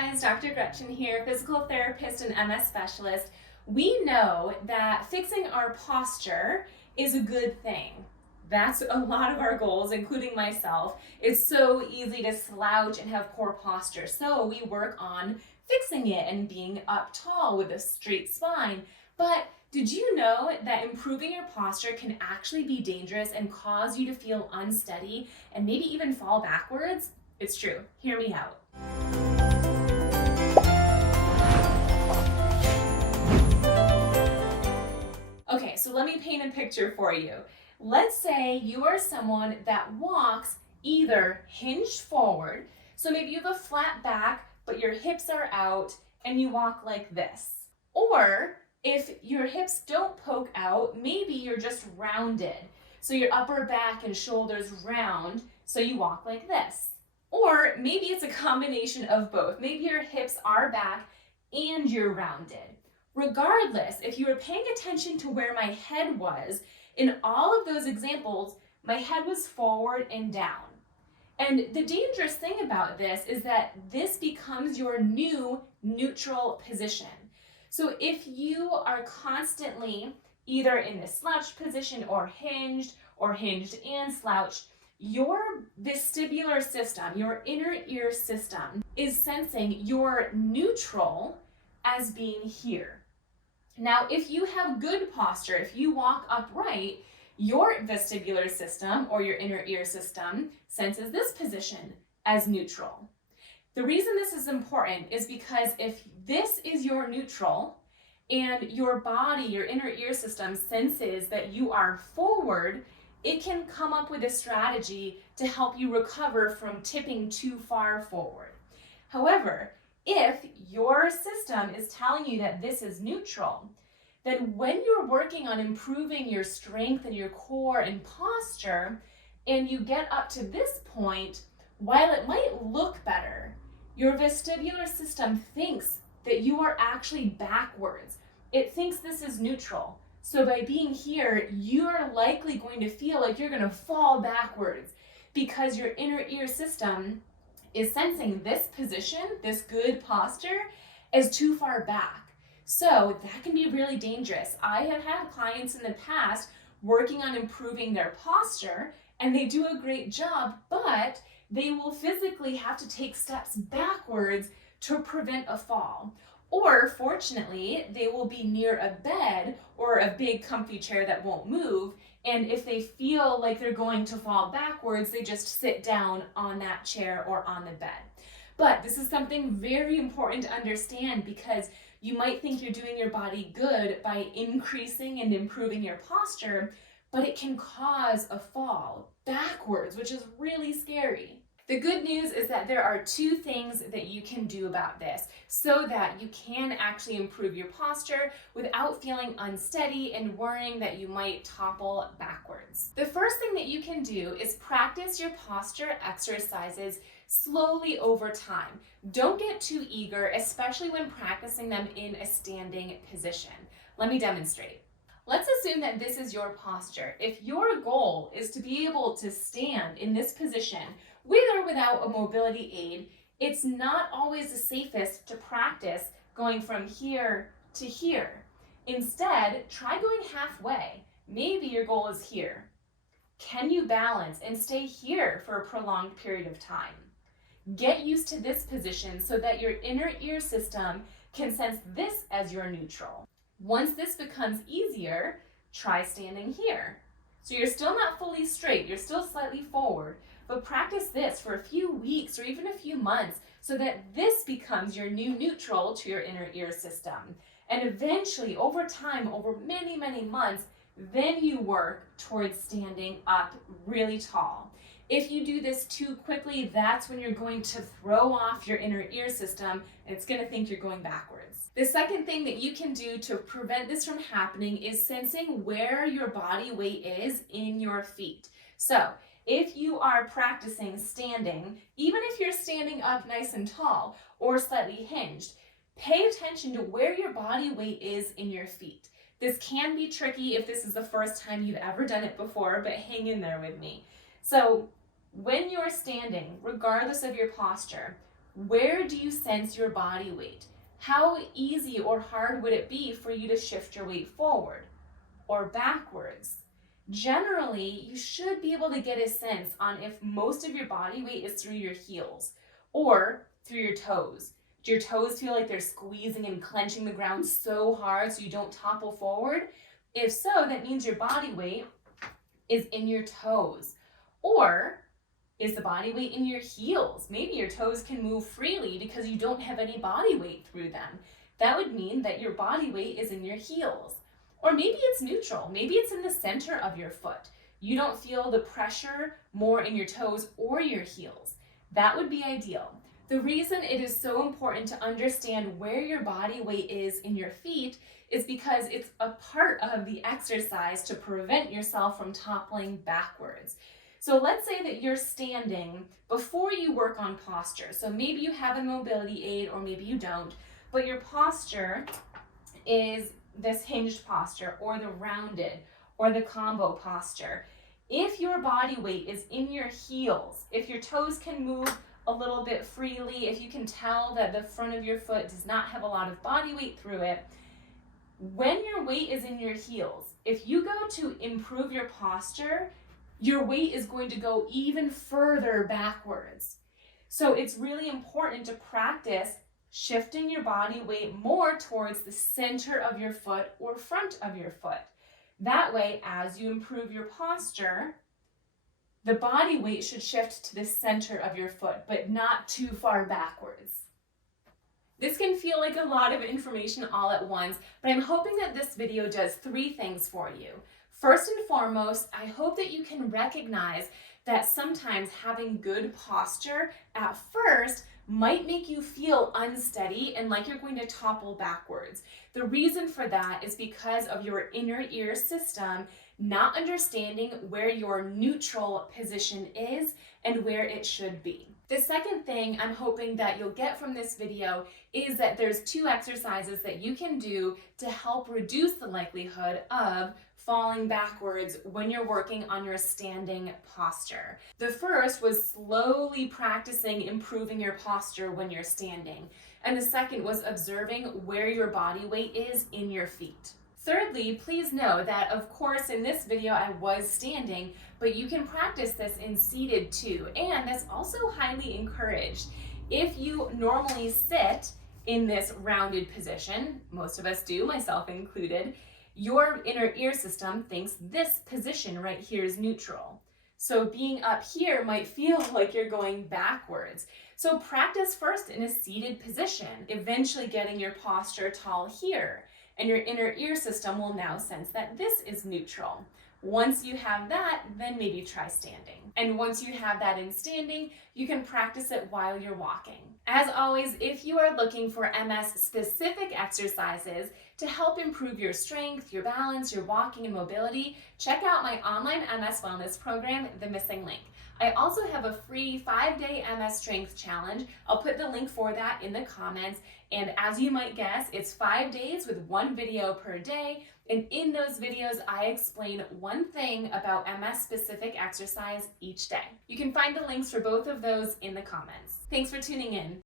guys, Dr. Gretchen here, physical therapist and MS specialist. We know that fixing our posture is a good thing. That's a lot of our goals, including myself. It's so easy to slouch and have poor posture, so we work on fixing it and being up tall with a straight spine. But did you know that improving your posture can actually be dangerous and cause you to feel unsteady and maybe even fall backwards? It's true. Hear me out. Okay, so let me paint a picture for you. Let's say you are someone that walks either hinged forward, so maybe you have a flat back, but your hips are out and you walk like this. Or if your hips don't poke out, maybe you're just rounded. So your upper back and shoulders round, so you walk like this. Or maybe it's a combination of both. Maybe your hips are back and you're rounded. Regardless, if you were paying attention to where my head was, in all of those examples, my head was forward and down. And the dangerous thing about this is that this becomes your new neutral position. So if you are constantly either in the slouched position or hinged and slouched, your vestibular system, your inner ear system, is sensing your neutral as being here. Now, if you have good posture, if you walk upright, your vestibular system or your inner ear system senses this position as neutral. The reason this is important is because if this is your neutral and your body, your inner ear system senses that you are forward, it can come up with a strategy to help you recover from tipping too far forward. However, if your system is telling you that this is neutral, then when you're working on improving your strength and your core and posture, and you get up to this point, while it might look better, your vestibular system thinks that you are actually backwards. It thinks this is neutral. So by being here, you're likely going to feel like you're going to fall backwards because your inner ear system is sensing this position, this good posture, as too far back. So that can be really dangerous. I have had clients in the past working on improving their posture, and they do a great job, but they will physically have to take steps backwards to prevent a fall. Or fortunately, they will be near a bed or a big comfy chair that won't move, and if they feel like they're going to fall backwards, they just sit down on that chair or on the bed. But this is something very important to understand because you might think you're doing your body good by increasing and improving your posture, but it can cause a fall backwards, which is really scary. The good news is that there are two things that you can do about this so that you can actually improve your posture without feeling unsteady and worrying that you might topple backwards. The first thing that you can do is practice your posture exercises slowly over time. Don't get too eager, especially when practicing them in a standing position. Let me demonstrate. Let's assume that this is your posture. If your goal is to be able to stand in this position with or without a mobility aid, it's not always the safest to practice going from here to here. Instead, try going halfway. Maybe your goal is here. Can you balance and stay here for a prolonged period of time? Get used to this position so that your inner ear system can sense this as your neutral. Once this becomes easier, try standing here. So you're still not fully straight, you're still slightly forward, but practice this for a few weeks or even a few months so that this becomes your new neutral to your inner ear system. And eventually, over time, over many, many months, then you work towards standing up really tall. If you do this too quickly, that's when you're going to throw off your inner ear system and it's going to think you're going backwards. The second thing that you can do to prevent this from happening is sensing where your body weight is in your feet. So if you are practicing standing, even if you're standing up nice and tall or slightly hinged, pay attention to where your body weight is in your feet. This can be tricky if this is the first time you've ever done it before, but hang in there with me. So when you're standing, regardless of your posture, Where do you sense your body weight? How easy or hard would it be for you to shift your weight forward or backwards? Generally, you should be able to get a sense on if most of your body weight is through your heels or through your toes. Do your toes feel like they're squeezing and clenching the ground so hard so you don't topple forward? If so, that means your body weight is in your toes. Or is the body weight in your heels? Maybe your toes can move freely because you don't have any body weight through them. That would mean that your body weight is in your heels. Or maybe it's neutral. Maybe it's in the center of your foot. You don't feel the pressure more in your toes or your heels. That would be ideal. The reason it is so important to understand where your body weight is in your feet is because it's a part of the exercise to prevent yourself from toppling backwards. So let's say that you're standing before you work on posture. So maybe you have a mobility aid or maybe you don't, but your posture is this hinged posture or the rounded or the combo posture. If your body weight is in your heels, if your toes can move a little bit freely, if you can tell that the front of your foot does not have a lot of body weight through it, when your weight is in your heels, if you go to improve your posture, your weight is going to go even further backwards. So it's really important to practice shifting your body weight more towards the center of your foot or front of your foot. That way, as you improve your posture, the body weight should shift to the center of your foot, but not too far backwards. This can feel like a lot of information all at once, but I'm hoping that this video does 3 things for you. First and foremost, I hope that you can recognize that sometimes having good posture at first might make you feel unsteady and like you're going to topple backwards. The reason for that is because of your inner ear system not understanding where your neutral position is and where it should be. The second thing I'm hoping that you'll get from this video is that there's 2 exercises that you can do to help reduce the likelihood of falling backwards when you're working on your standing posture. The first was slowly practicing improving your posture when you're standing. And the second was observing where your body weight is in your feet. Thirdly, please know that of course in this video I was standing, but you can practice this in seated too, and that's also highly encouraged. If you normally sit in this rounded position, most of us do, myself included, your inner ear system thinks this position right here is neutral. So being up here might feel like you're going backwards. So practice first in a seated position, eventually getting your posture tall here. And your inner ear system will now sense that this is neutral. Once you have that, then maybe try standing. And once you have that in standing, you can practice it while you're walking. As always, if you are looking for MS-specific exercises to help improve your strength, your balance, your walking and mobility, check out my online MS Wellness program, The Missing Link. I also have a free 5-day MS Strength Challenge. I'll put the link for that in the comments. And as you might guess, it's 5 days with 1 video per day. And in those videos, I explain one thing about MS-specific exercise each day. You can find the links for both of those in the comments. Thanks for tuning in.